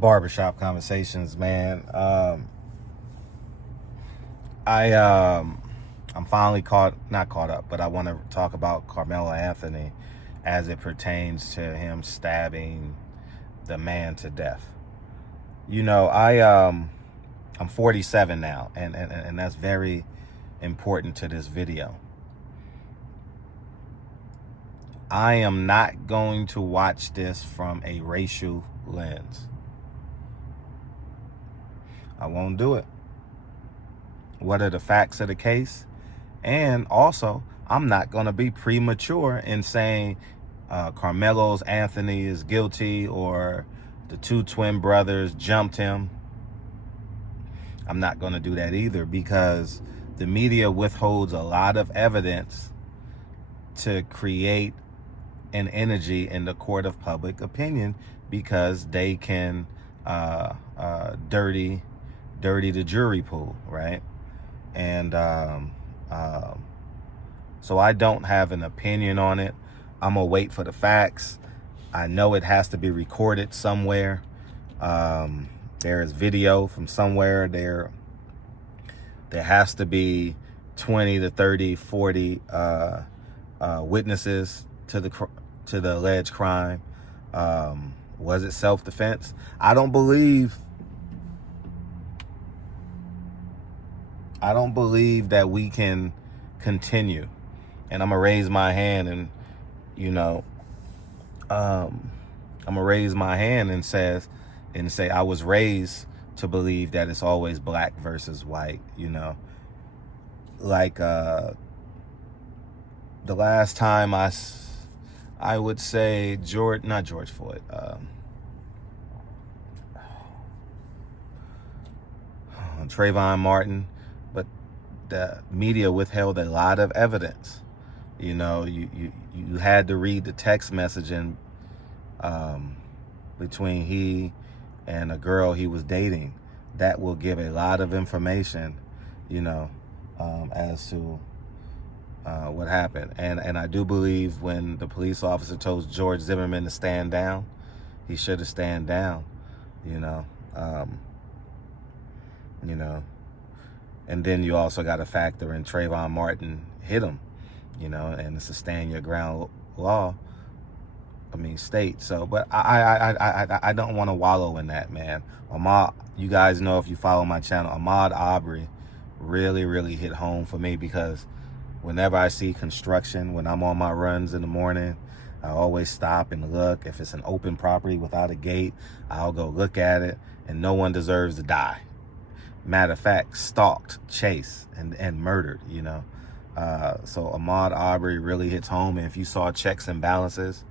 Barbershop Conversations, man. I'm finally not caught up, but I want to talk about Carmelo Anthony as it pertains to him stabbing the man to death. I'm 47 now, and that's very important to this video. I am not going to watch this from a racial lens. I won't do it. What are the facts of the case? And also, I'm not going to be premature in saying Carmelo's Anthony is guilty or the two twin brothers jumped him. I'm not going to do that either, because the media withholds a lot of evidence to create an energy in the court of public opinion, because they can dirty the jury pool, right? And so I don't have an opinion on it. I'm gonna wait for the facts. I know it has to be recorded somewhere. There is video from somewhere. There has to be 20 to 30, 40 witnesses to the alleged crime. Was it self-defense? I don't believe that we can continue. And I'm gonna raise my hand and, I'm gonna raise my hand and say I was raised to believe that it's always black versus white. Like the last time I would say not George Floyd. Trayvon Martin, but the media withheld a lot of evidence. You had to read the text messaging between he and a girl he was dating. That will give a lot of information, as to what happened. And I do believe when the police officer told George Zimmerman to stand down, he should have stand down, and then you also got to factor in Trayvon Martin hit him, and it's a stand your ground law. State. So, but I don't want to wallow in that, man. Ahmaud, you guys know, if you follow my channel, Ahmaud Arbery really, really hit home for me, because whenever I see construction, when I'm on my runs in the morning, I always stop and look. If it's an open property without a gate, I'll go look at it, and no one deserves to die. Matter of fact, stalked, chased, and murdered, So Ahmaud Arbery really hits home. And if you saw Checks and Balances,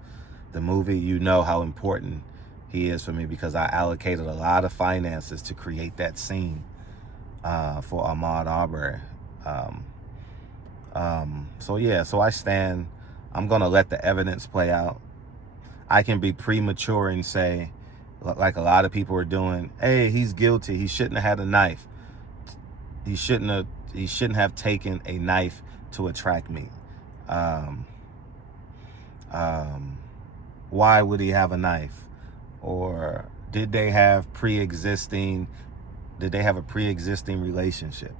the movie, you know how important he is for me, because I allocated a lot of finances to create that scene for Ahmaud Arbery. So I stand. I'm gonna let the evidence play out. I can be premature and say, like a lot of people are doing, hey, he's guilty, he shouldn't have had a knife. He shouldn't have taken a knife to a track meet. Why would he have a knife? Or did they have a pre-existing relationship?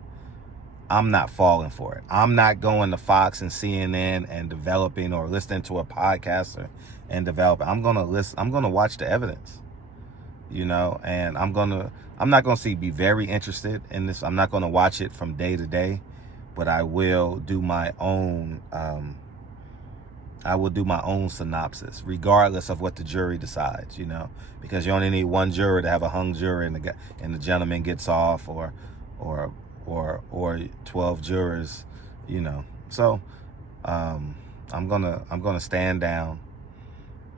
I'm not falling for it. I'm not going to Fox and CNN and developing, or listening to a podcaster and developing. I'm going to watch the evidence, and I'm not going to be very interested in this. I'm not going to watch it from day to day, but I will do my own synopsis, regardless of what the jury decides, because you only need one juror to have a hung jury, and the gentleman gets off, or 12 jurors, So I'm gonna stand down,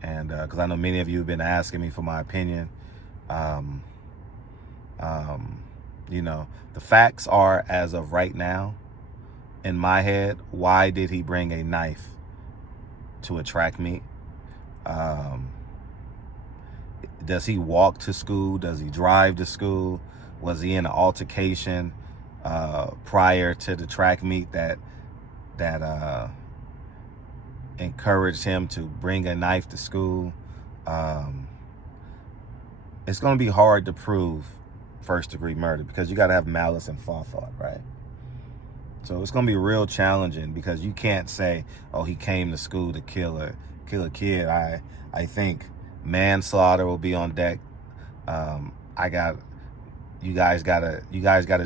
and because I know many of you have been asking me for my opinion. The facts are, as of right now, in my head, why did he bring a knife to a track meet? Does he walk to school? Does he drive to school? Was he in an altercation prior to the track meet that encouraged him to bring a knife to school? it's going to be hard to prove first degree murder because you got to have malice and forethought, right? So it's going to be real challenging because you can't say, oh, he came to school to kill a kid. I think manslaughter will be on deck. You guys gotta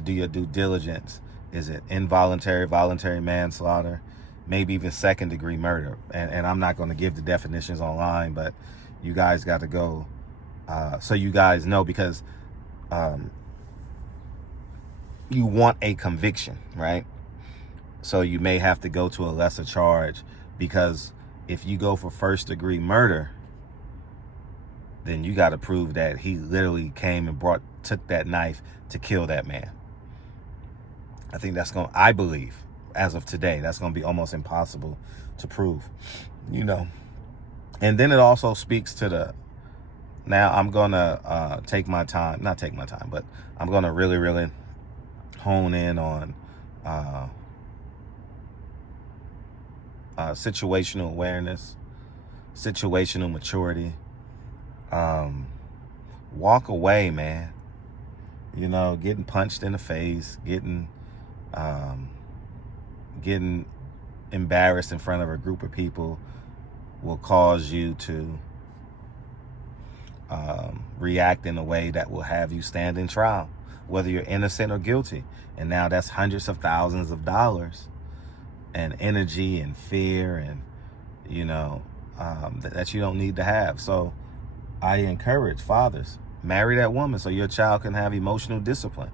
do your due diligence. Is it involuntary, voluntary manslaughter, maybe even second degree murder? And I'm not going to give the definitions online, but you guys got to go so you guys know, because you want a conviction, right? So you may have to go to a lesser charge, because if you go for first degree murder, then you got to prove that he literally came and took that knife to kill that man. I believe, as of today, that's going to be almost impossible to prove, And then it also speaks to now I'm going to not take my time, but I'm going to really, really hone in on situational awareness, situational maturity. Walk away, man. Getting punched in the face, getting embarrassed in front of a group of people will cause you to react in a way that will have you stand in trial, whether you're innocent or guilty. And now that's hundreds of thousands of dollars and energy and fear and, that you don't need to have. So I encourage fathers, marry that woman so your child can have emotional discipline.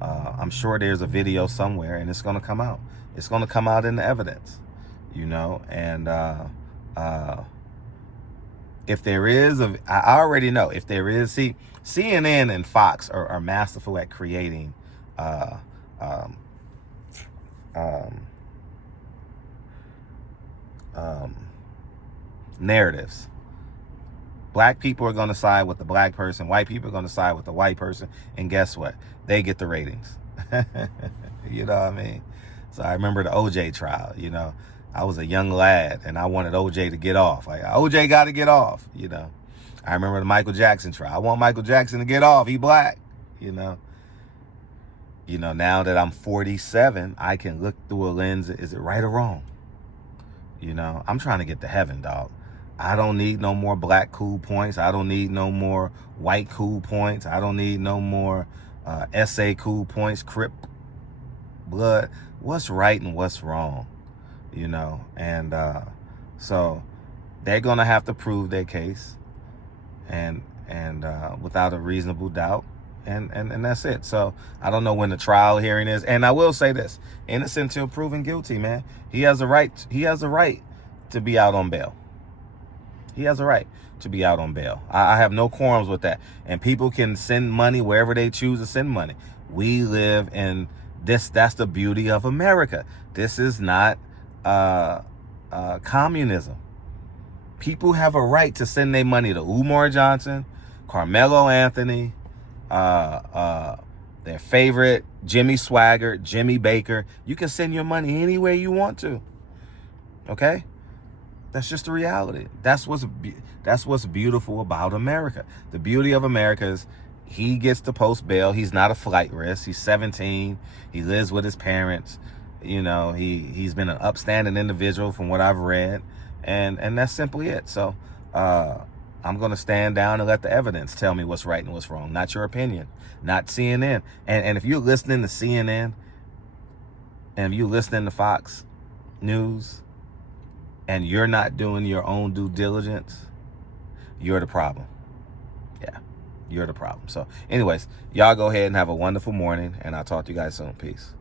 I'm sure there's a video somewhere, and it's going to come out. It's going to come out in the evidence, and if there is, I already know if there is, CNN and Fox are masterful at creating narratives. Black people are going to side with the black person. White people are going to side with the white person. And guess what? They get the ratings. You know what I mean? So I remember the OJ trial. I was a young lad and I wanted OJ to get off. Like, OJ got to get off. I remember the Michael Jackson trial. I want Michael Jackson to get off. He black. Now that I'm 47, I can look through a lens. Is it right or wrong? I'm trying to get to heaven, dog. I don't need no more black cool points. I don't need no more white cool points. I don't need no more SA cool points, Crip blood. What's right and what's wrong? And so they're going to have to prove their case and without a reasonable doubt. And that's it. So I don't know when the trial hearing is. And I will say this, innocent until proven guilty, man. He has a right to be out on bail. He has a right to be out on bail. I have no qualms with that. And people can send money wherever they choose to send money. We live in this. That's the beauty of America. This is not communism. People have a right to send their money to Umar Johnson, Karmelo Anthony, their favorite, Jimmy Swaggart, Jimmy Baker. You can send your money any way you want to. Okay? That's just the reality. That's what's beautiful about America. The beauty of America is he gets to post bail. He's not a flight risk. He's 17. He lives with his parents. He's been an upstanding individual from what I've read. And that's simply it. So I'm going to stand down and let the evidence tell me what's right and what's wrong. Not your opinion. Not CNN. And if you're listening to CNN and if you're listening to Fox News, and you're not doing your own due diligence, you're the problem. Yeah, you're the problem. So anyways, y'all go ahead and have a wonderful morning, and I'll talk to you guys soon. Peace.